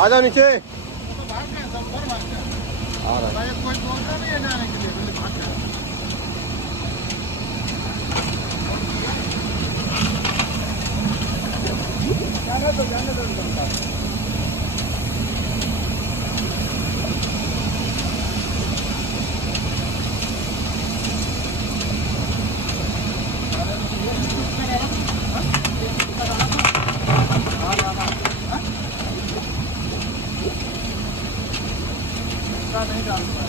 आ जाओ नीचे। आ रहा है। कोई बोलता नहीं है जाने के लिए, भाग गया। जाने दो नहीं डालूंगा।